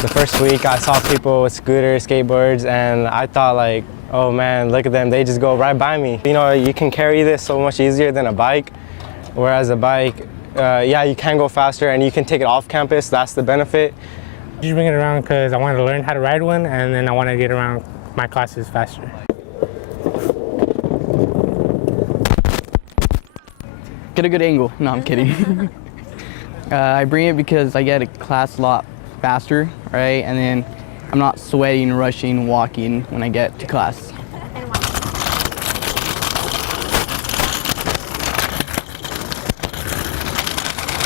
The first week I saw people with scooters, skateboards, and I thought like, oh man, look at them, they just go right by me. You know, you can carry this so much easier than a bike, whereas a bike, yeah, you can go faster and you can take it off campus, that's the benefit. Just bring it around because I wanted to learn how to ride one, and then I want to get around my classes faster. Get a good angle. No, I'm kidding. I bring it because I get a class a lot faster, right? And then I'm not sweating, rushing, walking when I get to class.